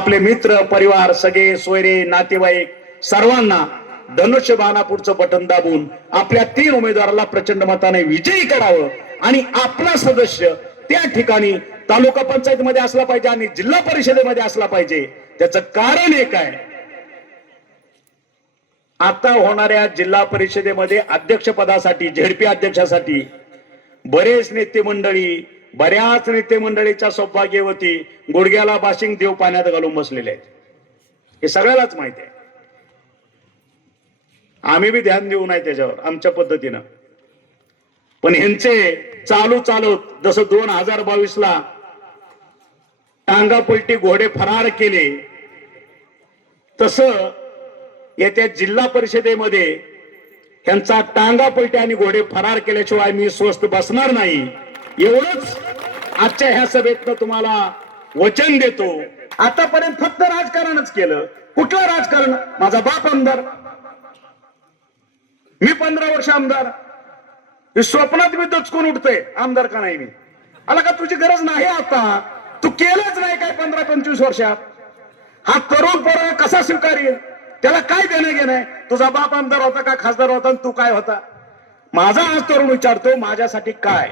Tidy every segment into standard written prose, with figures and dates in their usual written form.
आपले मित्र परिवार सगळे सोयरे नातेवाईक सर्वांना धनुष्यबाणापुढचं बटन दाबून आपल्या 3 उमेदवाराला प्रचंड मताने विजयी करावं आणि आपला सदस्य त्या ठिकाणी तालुका पंचायतीमध्ये असला पाहिजे आणि जिल्हा परिषदेमध्ये असला पाहिजे। त्याचं कारण एक आहे, आता होणाऱ्या जिल्हा परिषदेमध्ये अध्यक्षपदासाठी झेडपी अध्यक्षासाठी बरेच नेते मंडळी बऱ्याच नेते मंडळीच्या सौभाग्यवती गुडघ्याला बाशिंग देव पाण्यात घालून बसलेले आहेत, हे सगळ्यालाच माहिती आहे। आम्ही बी ध्यान देऊ नाही त्याच्यावर आमच्या पद्धतीनं, पण ह्यांचे चालू जसं 2022 ला टांगापलटी घोडे फरार केले तसं येत्या जिल्हा परिषदेमध्ये ह्यांचा टांगापलटी आणि घोडे फरार केल्याशिवाय मी स्वस्थ बसणार नाही, एवढंच आजच्या ह्या सभेतनं तुम्हाला वचन देतो। आतापर्यंत फक्त राजकारणच केलं। कुठलं राजकारण? माझा बाप आमदार, मी 15 वर्ष आमदार, स्वप्नात मी दचकून उठतोय आमदार का नाही मी? आला का तुझी गरज नाही आता? तू केलंच नाही काय 15-25 वर्षात? हा तरुण पोरगा कसा स्वीकारेल? त्याला काय देणं घेणं? तुझा बाप आमदार होता का खासदार होता तू काय होता? माझा आज तरुण विचारतो, माझ्यासाठी काय?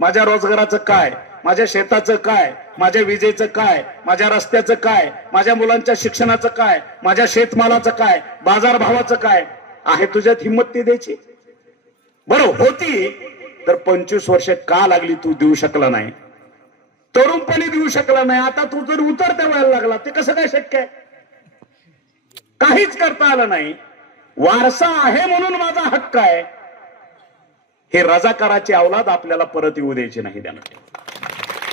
माझ्या रोजगाराचं काय? माझ्या शेताचं काय? माझ्या विजेचं काय? माझ्या रस्त्याचं काय? माझ्या मुलांच्या शिक्षणाचं काय? माझ्या शेतमालाचं काय? बाजारभावाचं काय आहे? तुझ्यात हिंमत ती द्यायची? बरं होती तर 25 वर्ष का लागली? तू देऊ शकला नाही, तरुणपणी देऊ शकला नाही, आता तू जर उतरत्या व्हायला लागला ते कसं काय शक्य आहे? काहीच करता आलं नाही। वारसा आहे म्हणून माझा हक्क आहे, हे रजाकाराची औलाद आपल्याला परत येऊ द्यायची नाही त्यानं।